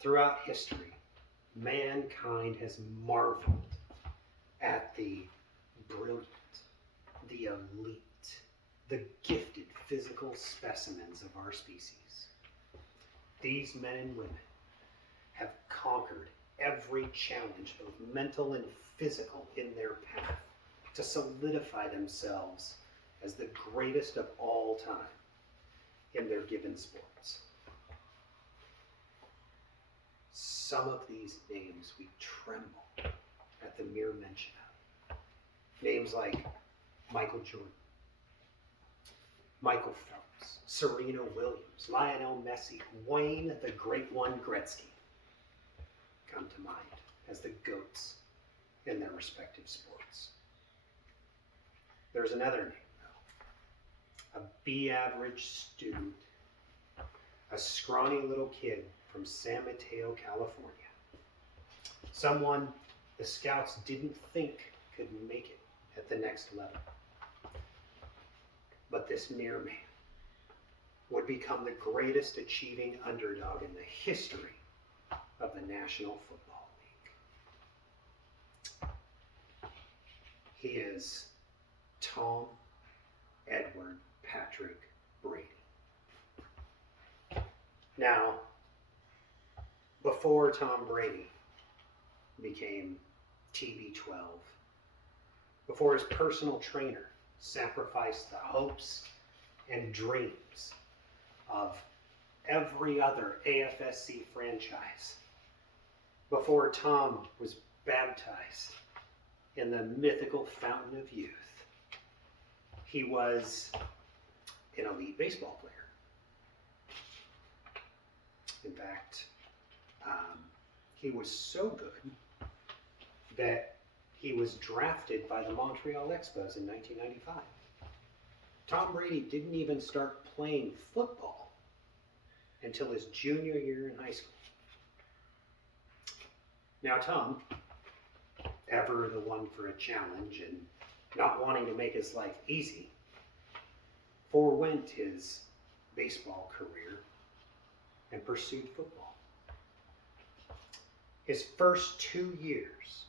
Throughout history, mankind has marveled at the brilliant, the elite, the gifted physical specimens of our species. These men and women have conquered every challenge, both mental and physical, in their path to solidify themselves as the greatest of all time in their given sports. Some of these names we tremble at the mere mention of. Names like Michael Jordan, Michael Phelps, Serena Williams, Lionel Messi, Wayne the Great One Gretzky come to mind as the GOATs in their respective sports. There's another name, though. A B-average student, a scrawny little kid from San Mateo, California. Someone the scouts didn't think could make it at the next level. But this mere man would become the greatest achieving underdog in the history of the National Football League. He is Tom Edward Patrick Brady. Now, before Tom Brady became TB12, before his personal trainer sacrificed the hopes and dreams of every other AFSC franchise, before Tom was baptized in the mythical fountain of youth, he was an elite baseball player. In fact, he was so good that he was drafted by the Montreal Expos in 1995. Tom Brady didn't even start playing football until his junior year in high school. Now Tom, ever the one for a challenge and not wanting to make his life easy, forewent his baseball career and pursued football. His first 2 years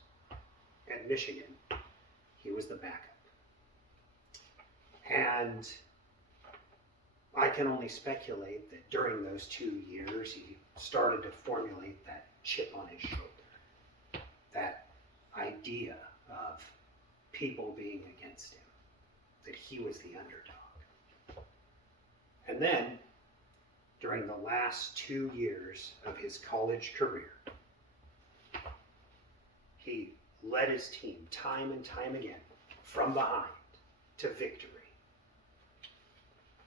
at Michigan, he was the backup. And I can only speculate that during those 2 years, he started to formulate that chip on his shoulder, that idea of people being against him, that he was the underdog. And then, during the last 2 years of his college career, he led his team time and time again from behind to victory,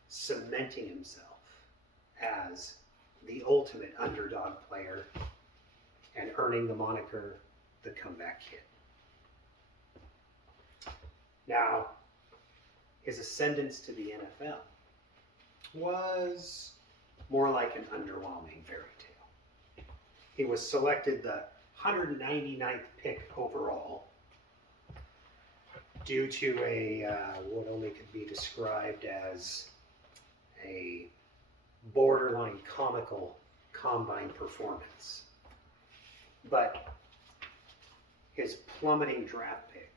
cementing himself as the ultimate underdog player and earning the moniker the Comeback Kid. Now, his ascendance to the NFL was more like an underwhelming fairy tale. He was selected the 199th pick overall due to what only could be described as a borderline comical combine performance. But his plummeting draft pick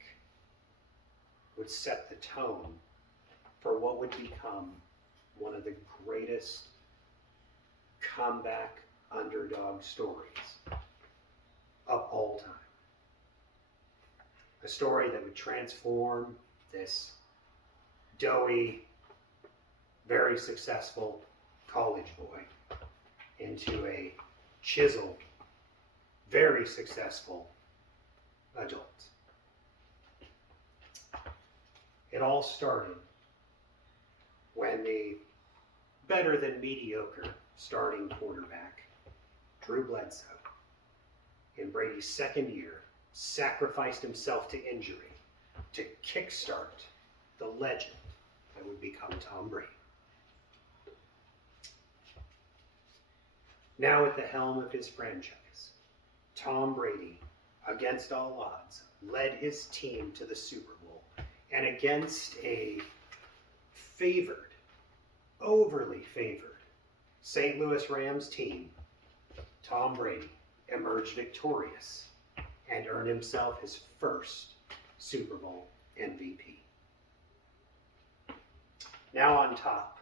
would set the tone for what would become one of the greatest comeback underdog stories of all time. A story that would transform this doughy, very successful college boy into a chiseled, very successful adult. It all started when the better than mediocre starting quarterback, Drew Bledsoe, in Brady's second year, sacrificed himself to injury to kickstart the legend that would become Tom Brady. Now at the helm of his franchise, Tom Brady, against all odds, led his team to the Super Bowl, and against a overly favored St. Louis Rams team, Tom Brady emerged victorious and earned himself his first Super Bowl MVP. Now on top,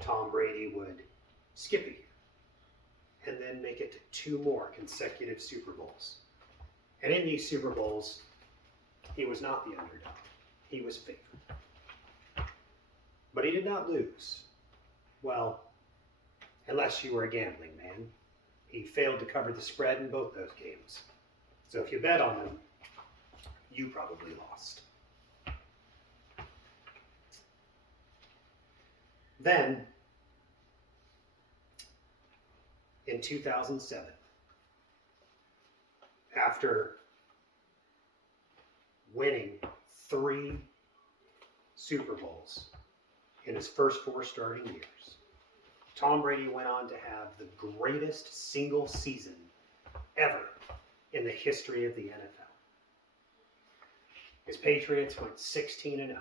Tom Brady would skip a year and then make it to 2 more consecutive Super Bowls. And in these Super Bowls, he was not the underdog. He was favored. But he did not lose. Well, unless you were a gambling man. He failed to cover the spread in both those games. So if you bet on them, you probably lost. Then, in 2007, after winning 3 Super Bowls in his first 4 starting years, Tom Brady went on to have the greatest single season ever in the history of the NFL. His Patriots went 16-0,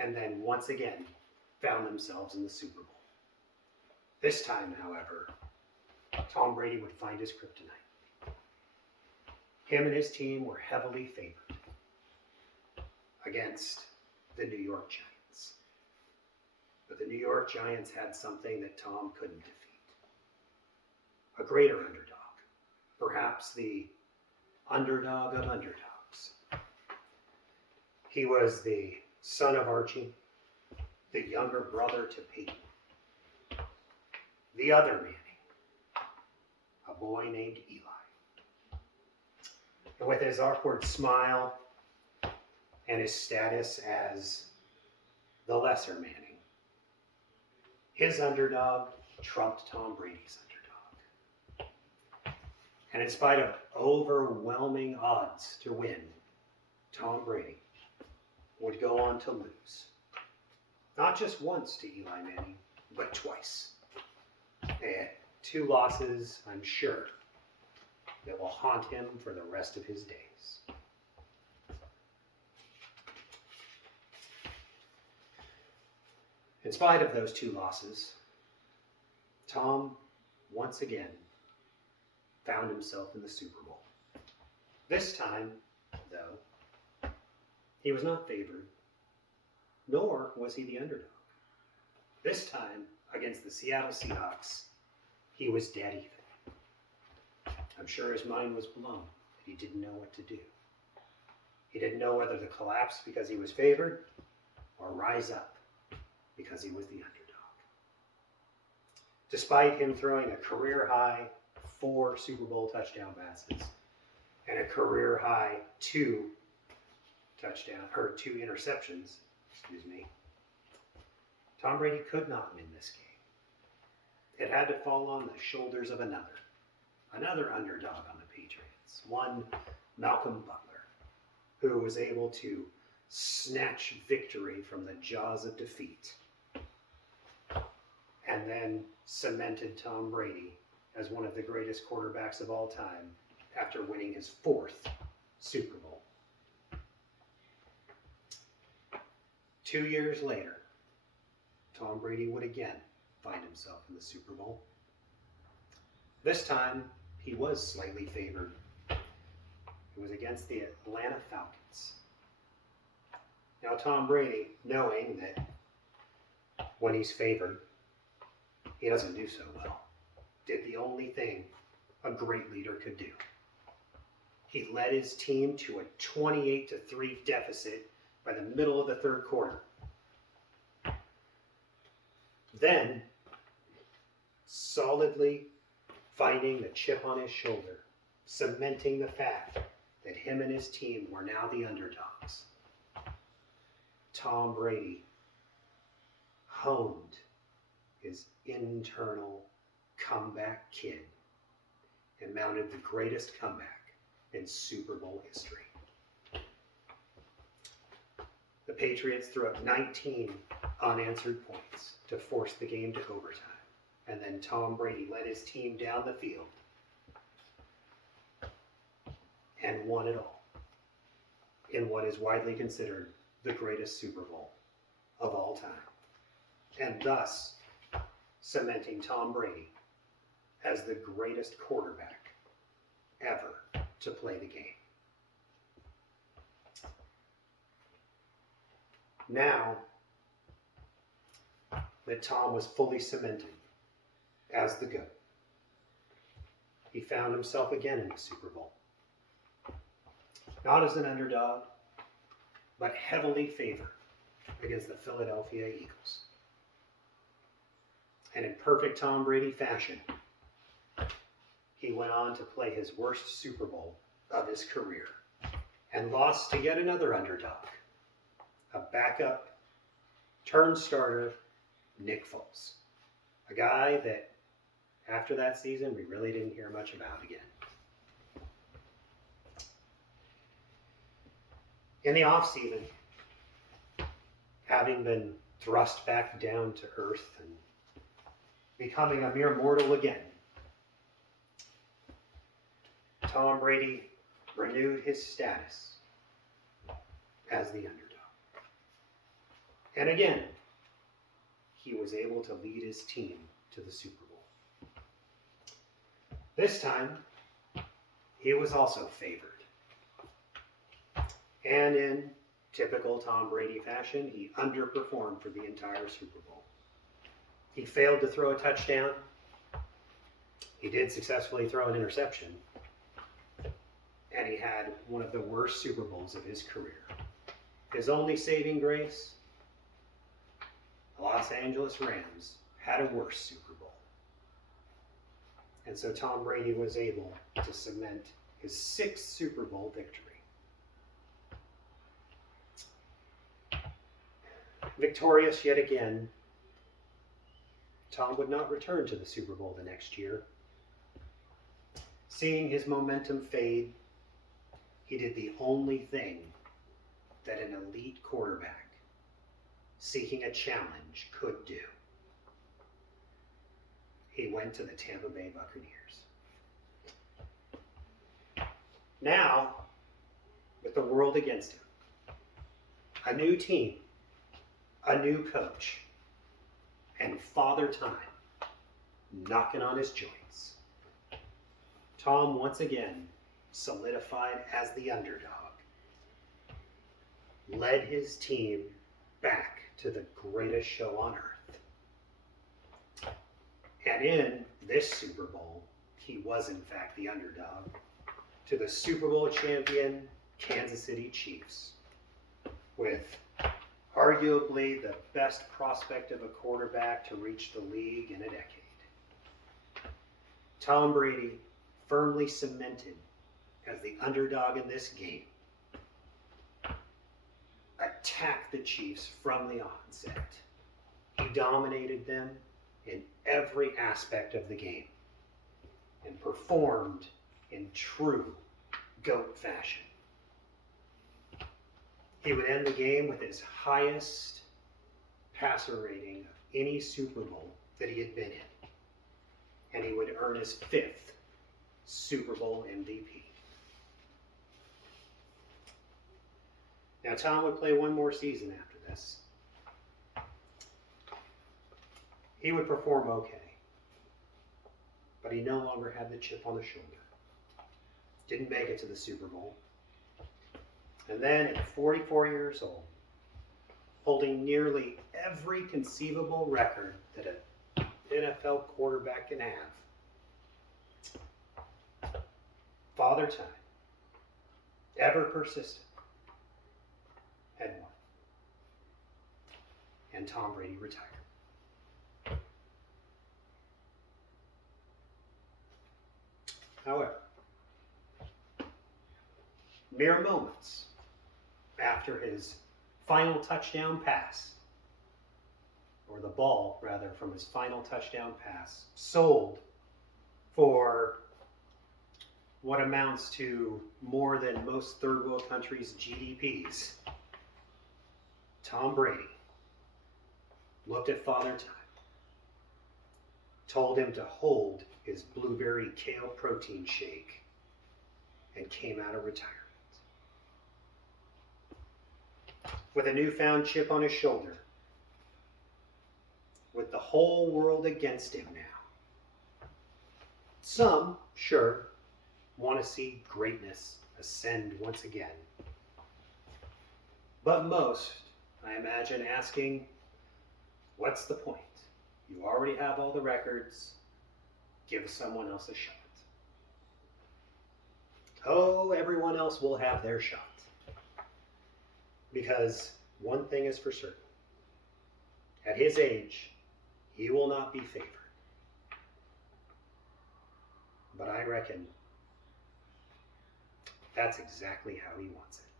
and then once again found themselves in the Super Bowl. This time, however, Tom Brady would find his kryptonite. Him and his team were heavily favored against the New York Giants. But the New York Giants had something that Tom couldn't defeat. A greater underdog. Perhaps the underdog of underdogs. He was the son of Archie, the younger brother to Peyton, the other Manning, a boy named Eli. And with his awkward smile and his status as the lesser Manning, his underdog trumped Tom Brady's underdog. And in spite of overwhelming odds to win, Tom Brady would go on to lose. Not just once to Eli Manning, but twice. And 2 losses, I'm sure, that will haunt him for the rest of his days. In spite of those 2 losses, Tom, once again, found himself in the Super Bowl. This time, though, he was not favored, nor was he the underdog. This time, against the Seattle Seahawks, he was dead even. I'm sure his mind was blown that he didn't know what to do. He didn't know whether to collapse because he was favored or rise up because he was the underdog. Despite him throwing a career-high 4 Super Bowl touchdown passes and a career-high 2 interceptions, Tom Brady could not win this game. It had to fall on the shoulders of another underdog on the Patriots, one Malcolm Butler, who was able to snatch victory from the jaws of defeat and then cemented Tom Brady as one of the greatest quarterbacks of all time after winning his 4th Super Bowl. 2 years later, Tom Brady would again find himself in the Super Bowl. This time, he was slightly favored. It was against the Atlanta Falcons. Now, Tom Brady, knowing that when he's favored, he doesn't do so well, did the only thing a great leader could do. He led his team to a 28-3 deficit by the middle of the 3rd quarter. Then, solidly finding the chip on his shoulder, cementing the fact that him and his team were now the underdogs, Tom Brady honed his internal comeback kid and mounted the greatest comeback in Super Bowl history. The Patriots threw up 19 unanswered points to force the game to overtime. And then Tom Brady led his team down the field and won it all in what is widely considered the greatest Super Bowl of all time. And thus cementing Tom Brady as the greatest quarterback ever to play the game. Now that Tom was fully cemented as the GOAT, he found himself again in the Super Bowl. Not as an underdog, but heavily favored against the Philadelphia Eagles. And in perfect Tom Brady fashion, he went on to play his worst Super Bowl of his career and lost to yet another underdog, a backup turned starter, Nick Foles, a guy that after that season we really didn't hear much about again. In the offseason, having been thrust back down to earth and becoming a mere mortal again, Tom Brady renewed his status as the underdog. And again, he was able to lead his team to the Super Bowl. This time, he was also favored. And in typical Tom Brady fashion, he underperformed for the entire Super Bowl. He failed to throw a touchdown. He did successfully throw an interception. And he had one of the worst Super Bowls of his career. His only saving grace, the Los Angeles Rams had a worse Super Bowl. And so Tom Brady was able to cement his 6th Super Bowl victory. Victorious yet again, Tom would not return to the Super Bowl the next year. Seeing his momentum fade, he did the only thing that an elite quarterback seeking a challenge could do. He went to the Tampa Bay Buccaneers. Now, with the world against him, a new team, a new coach, and Father Time knocking on his joints, Tom once again solidified as the underdog, led his team back to the greatest show on earth. And in this Super Bowl, he was in fact the underdog to the Super Bowl champion Kansas City Chiefs, with arguably the best prospect of a quarterback to reach the league in a decade. Tom Brady firmly cemented as the underdog in this game, attacked the Chiefs from the onset. He dominated them in every aspect of the game and performed in true GOAT fashion. He would end the game with his highest passer rating of any Super Bowl that he had been in. And he would earn his 5th Super Bowl MVP. Now, Tom would play one more season after this. He would perform okay, but he no longer had the chip on the shoulder. Didn't make it to the Super Bowl. And then at 44 years old, holding nearly every conceivable record that an NFL quarterback can have, Father Time, ever persistent, had won. And Tom Brady retired. However, mere moments after his final touchdown pass, or the ball, rather, from his final touchdown pass, sold for what amounts to more than most third world countries' GDPs, Tom Brady looked at Father Time, told him to hold his blueberry kale protein shake, and came out of retirement. With a newfound chip on his shoulder, with the whole world against him now, Some, sure, want to see greatness ascend once again. But most, I imagine, asking, what's the point? You already have all the records. Give someone else a shot. Oh, everyone else will have their shot. Because one thing is for certain. At his age, he will not be favored. But I reckon that's exactly how he wants it.